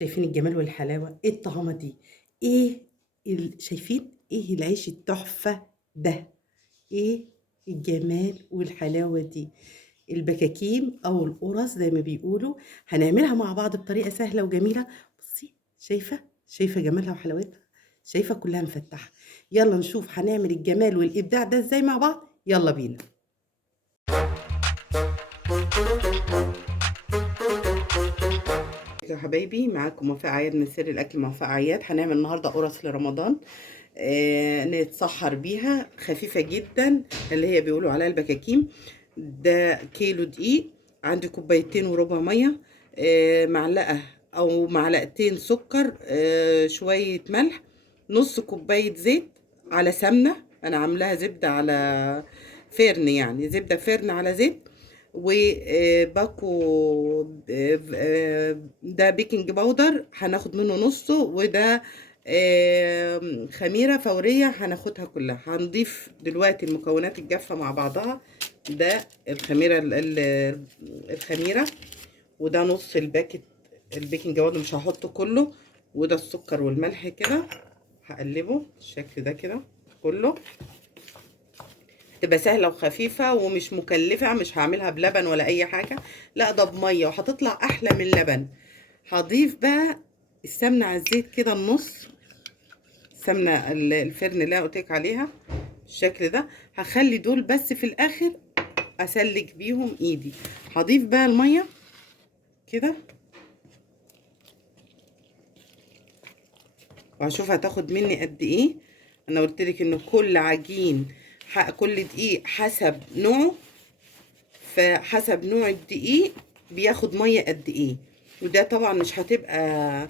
شايفين الجمال والحلاوة، إيه الطعامة دي، إيه شايفين إيه العيش التحفة ده، إيه الجمال والحلاوة دي، البكاكيم أو القرص زي ما بيقولوا، هنعملها مع بعض بطريقة سهلة وجميلة. بُصّي شايفة جمالها وحلاوتها، شايفة كلّها مفتحة، يالّا نشوف هنعمل الجمال والإبداع ده إزاي مع بعض، يالّا بينا. يا حبايبي معاكم وفاء عياد من سر الأكل مع وفاء عياد. هنعمل النهارده قرص لرمضان نتسحر بيها، خفيفة جدا، اللي هي بيقولوا عليها البكاكيم. ده كيلو دقيق، عندي كوبايتين وربع مية، معلقة أو معلقتين سكر، شوية ملح، نص كوباية زيت على سمنة. أنا عاملاها زبدة على فرن، يعني زبدة فرن على زيت، وباكو ده بيكنج باودر هناخد منه نصه، وده خميرة فورية هناخدها كلها. هنضيف دلوقتي المكونات الجافة مع بعضها. ده الخميرة الخميرة، وده نص الباكت البيكنج باودر، مش هحطه كله، وده السكر والملح كده. هقلبه بالشكل ده كده كله. تبقى سهلة وخفيفة ومش مكلفة، مش هعملها بلبن ولا اي حاجة، لا ده بمية وهتطلع احلى من اللبن. هضيف بقى السمنة على الزيت كده، النص سمنة الفرن اللي انا قلتلك عليها بالشكل ده. هخلي دول بس في الاخر اسلك بيهم ايدي. هضيف بقى المية كده، وهشوف هتاخد مني قد ايه. انا قلتلك ان كل عجين كل دقيق حسب نوعه، فحسب نوع الدقيق بياخد ميه قد ايه. وده طبعا مش هتبقى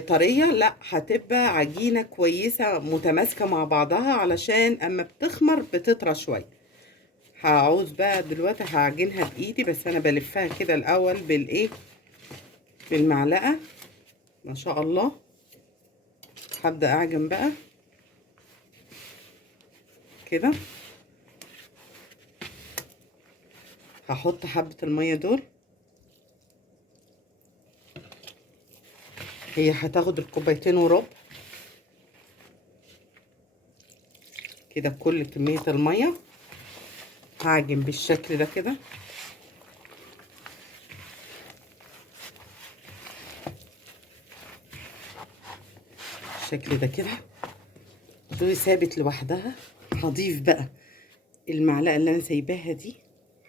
طريه، لا هتبقى عجينه كويسه متماسكه مع بعضها، علشان اما بتخمر بتطرى شويه. هعوز بقى دلوقتي هعجنها بايدي، بس انا بلفها كده الاول بالايه، بالمعلقه. ما شاء الله. هبدا اعجن بقى كده. هحط حبه الميه دول، هي هتاخد الكوبايتين وربع كده كل كميه الميه. هعجن بالشكل ده كده، بالشكل ده كده. دول ثابت لوحدها. هضيف بقى المعلقه اللي انا سايباها دي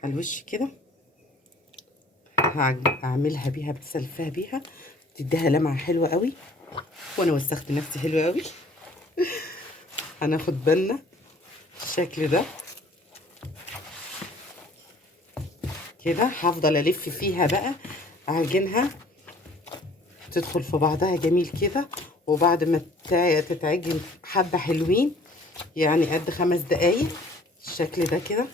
على الوش كده، هعملها بيها، بتسلفها بيها، تديها لمعه حلوه قوي. وانا وسخت نفسي حلو قوي. هناخد بالنا بالشكل ده كده. هفضل الف فيها بقى، اعجنها تدخل في بعضها جميل كده. وبعد ما تتعجن حبه حلوين، يعني قد 5 دقايق بالشكل ده كده،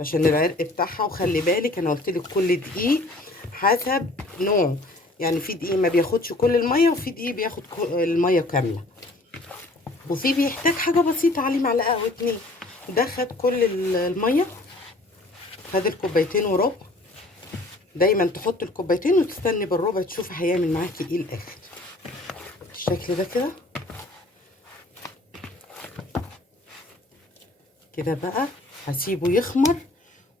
عشان العرق بتاعها. وخلي بالك انا قلت لك كل دقيق حسب نوعه، يعني في دقيق ما بياخدش كل الميه، وفي دقيق بياخد الميه كامله، وفي بيحتاج حاجه بسيطه عليه معلقه او اتنين. ده خد كل الميه، خد الكوبايتين وربع. دايما تحط الكوبايتين وتستني بالربع تشوفي هيعمل معاكي ايه الاخر بالشكل ده كده. كده بقى هسيبه يخمر،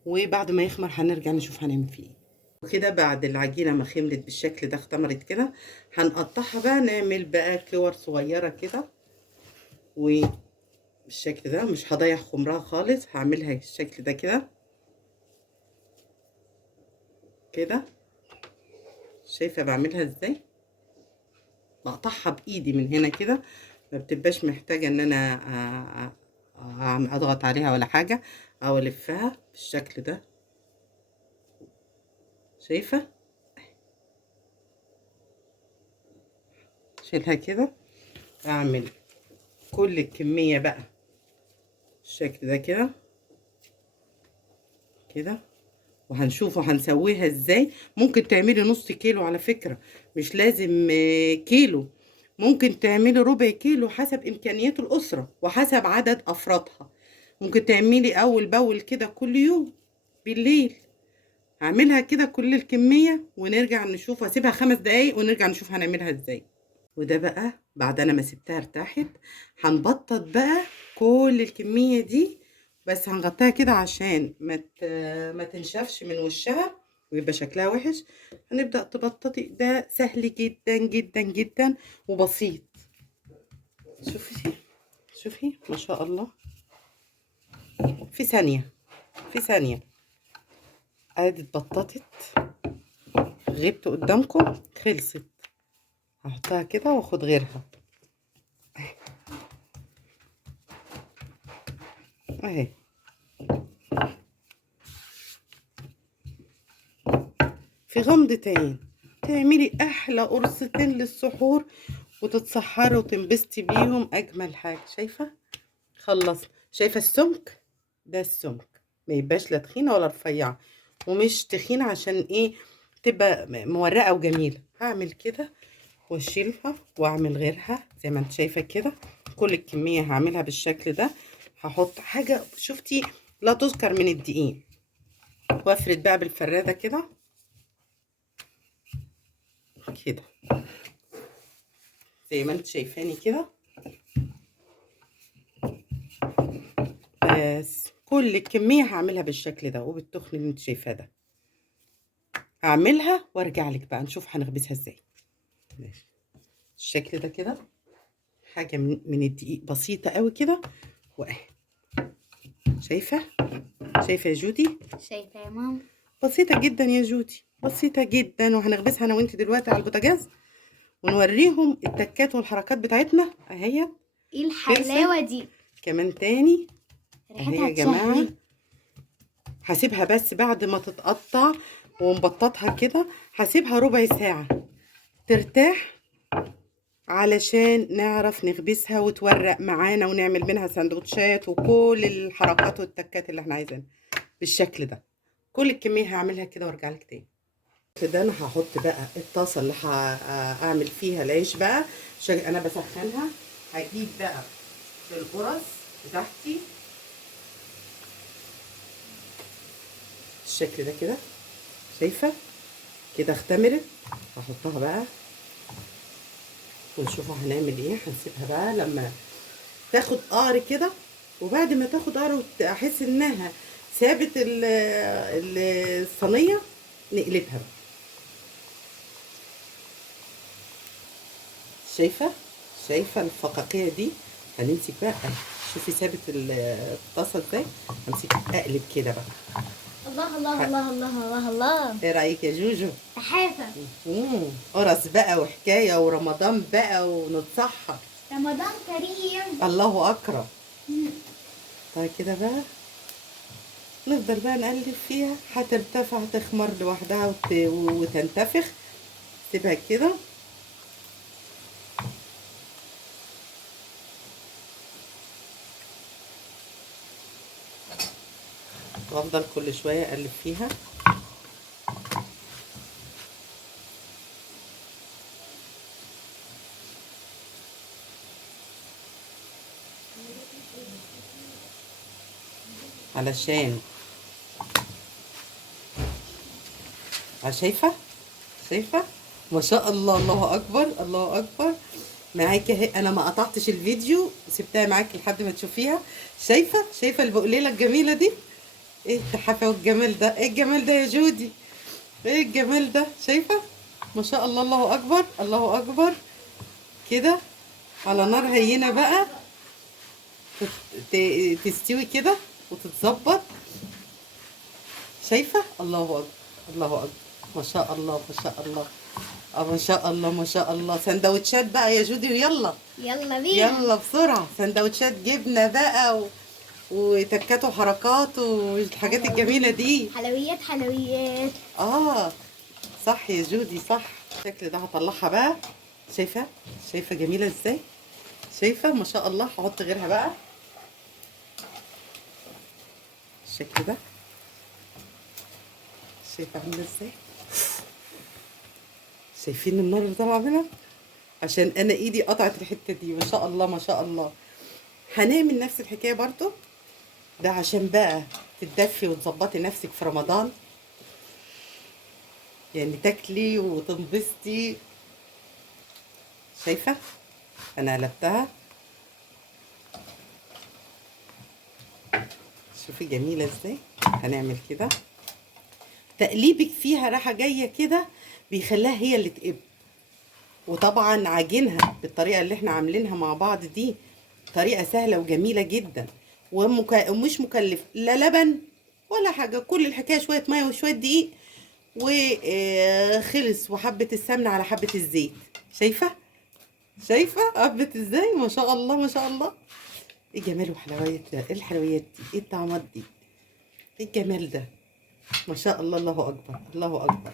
وبعد ما يخمر هنرجع نشوف هنعمل فيه ايه. وكده بعد العجينه ما خمرت بالشكل ده، اختمرت كده، هنقطعها بقى، نعمل بقى كور صغيره كده. وبالشكل ده مش هضيع خمرها خالص، هعملها بالشكل ده كده كده. شايفه بعملها ازاي؟ بقطعها بايدي من هنا كده، ما بتبقاش محتاجه ان انا اضغط عليها ولا حاجه، او الفها بالشكل ده. شايفه؟ شيلها كده، اعمل كل الكميه بقى بالشكل ده كده كده. وهنشوفه هنسويها ازاي. ممكن تعملي نص كيلو على فكرة، مش لازم كيلو. ممكن تعملي ربع كيلو حسب امكانيات الاسرة وحسب عدد افرادها. ممكن تعملي اول باول كده كل يوم بالليل. هعملها كده كل الكمية ونرجع نشوف، هسيبها 5 دقايق ونرجع نشوف هنعملها ازاي. وده بقى بعد انا ما سبتها ارتاحت، هنبطط بقى كل الكمية دي، بس هنغطيها كده عشان ما تنشفش من وشها ويبقى شكلها وحش. هنبدأ تبططي، ده سهل جدا جدا جدا وبسيط. شوفي شوفي ما شاء الله، في ثانية، في ثانية ادي اتبططت، غبت قدامكم خلصت. هحطها كده واخد غيرها اهي. في غمضتين تعملي احلى قرصتين للسحور وتتسحري وتنبسطي بيهم، اجمل حاجه. شايفه؟ خلص. شايفه السمك؟ ده السمك، ما يبقاش لا تخينه ولا رفيعه، ومش تخينه عشان ايه؟ تبقى مورقه وجميله. هعمل كده واشيلها واعمل غيرها زي ما انت شايفه كده. كل الكميه هعملها بالشكل ده. هحط حاجه شفتي لا تذكر من الدقيق، وافرد بقى بالفراده كده كده زي ما انت شايفاني كده. بس كل الكميه هعملها بالشكل ده وبالتخن اللي انت شايفاه ده. هعملها وارجع لك بقى نشوف هنخبزها ازاي. ماشي. الشكل ده كده حاجه من الدقيق بسيطه قوي كده، واهي. شايفه؟ شايفه يا جودي؟ شايفة يا ماما؟ بسيطه جدا يا جودي، بسيطه جدا. وهنخبزها انا وانت دلوقتي على البوتاجاز ونوريهم التكات والحركات بتاعتنا اهي. ايه الحلاوة دي؟ كمان تاني اهي ريحتها يا جماعه. تشهي. هسيبها بس بعد ما تتقطع ونبططها كده، هسيبها ربع ساعة ترتاح علشان نعرف نخبزها وتورق معانا ونعمل منها سندوتشات وكل الحركات والتكات اللي احنا عايزينها بالشكل ده. كل الكمية هعملها كده وارجع لك تاني. كده انا هحط بقى الطاسة اللي هعمل فيها العيش بقى. انا بسخنها. هجيب بقى القرص بتاعتي بالشكل ده كده. شايفة كده اختمرت. هحطها بقى ونشوفوا هنعمل ايه. هنسيبها بقى لما تاخد قعر كده، وبعد ما تاخد قعر احس انها سابت الصينيه نقلبها بقى. شايفه؟ شايفه الفقاقيع دي؟ هنمسك بقى، شوفي سابت الطاسه ازاي. همسك اقلب كده بقى. الله الله الله الله الله الله. ايه رايك يا جوجو؟ تحافة. قرص بقى وحكايه ورمضان بقى ونتسحر. رمضان كريم. الله اكرم. طيب كده بقى نفضل بقى نقلب فيها، هترتفع تخمر لوحدها وتنتفخ. سيبها كده. وافضل كل شويه اقلب فيها. علشان شايفه؟ شايفه؟ ما شاء الله، الله اكبر الله اكبر. معاكي اهي، انا ما قطعتش الفيديو، سبتها معاكي لحد ما تشوفيها. شايفه؟ شايفه البقليله الجميله دي؟ ايه التحفه والجمال ده؟ ايه الجمال ده يا جودي؟ ايه الجمال ده؟ شايفه؟ ما شاء الله، الله اكبر الله اكبر. كده على نار هينه بقى تستوي كده وتتظبط. شايفه؟ الله اكبر الله اكبر. ما شاء الله ما شاء الله. ما شاء الله ما شاء الله. سندوتشات بقى يا جودي، ويلا يلا بينا. يلا بسرعه. سندوتشات جبنه بقى وتكات وحركات والحاجات الجميله دي. حلويات حلويات. صح يا جودي صح. الشكل ده هطلعها بقى. شايفه؟ شايفه جميله ازاي؟ شايفه؟ ما شاء الله. هحط غيرها بقى الشكل ده. شايفه عامله ازاي؟ شايفين النار اللي طالعه منها؟ عشان انا ايدي قطعت الحته دي. ما شاء الله ما شاء الله. هنعمل نفس الحكايه برضو، ده عشان بقى تتدفي وتظبطي نفسك في رمضان. يعني تاكلي وتنبسطي. شايفه انا قلبتها، شوفي جميله ازاي. هنعمل كده، تقليبك فيها راحه جايه كده بيخليها هي اللي تقب. وطبعا عجينها بالطريقه اللي احنا عاملينها مع بعض دي طريقه سهله وجميله جدا، ومش مكلف، لا لبن ولا حاجه. كل الحكايه شويه ميه وشويه دقيق وخلص، وحبه السمنه على حبه الزيت. شايفه شايفه قبت ازاي؟ ما شاء الله ما شاء الله. ايه جمال وحلويات ده، ايه الحلويات دي، ايه الطعمات دي، ايه الجمال ده، ما شاء الله. الله اكبر الله اكبر.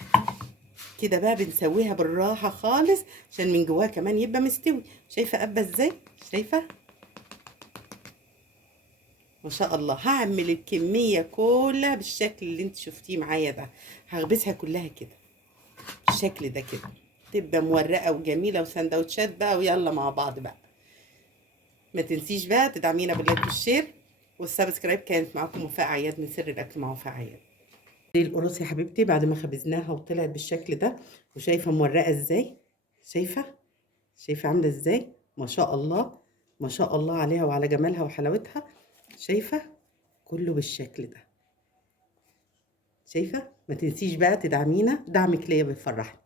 كده بقى بنسويها بالراحه خالص عشان من جواها كمان يبقى مستوي. شايفه قبه ازاي؟ شايفه ما شاء الله. هعمل الكميه كلها بالشكل اللي انت شفتيه معايا ده، هخبزها كلها كده بالشكل ده كده، تبقى مورقه وجميله وسندوتشات بقى، ويلا مع بعض بقى. ما تنسيش بقى تدعمينا باللايك والشير والسبسكرايب. كانت معاكم وفاء عياد من سر الاكل مع وفاء عياد. دي القرص يا حبيبتي بعد ما خبزناها وطلعت بالشكل ده، وشايفه مورقه ازاي؟ شايفه شايفه عامله ازاي؟ ما شاء الله ما شاء الله عليها وعلى جمالها وحلاوتها. شايفه كله بالشكل ده. شايفه ما تنسيش بقى تدعمينا، دعمك ليا بيفرحني.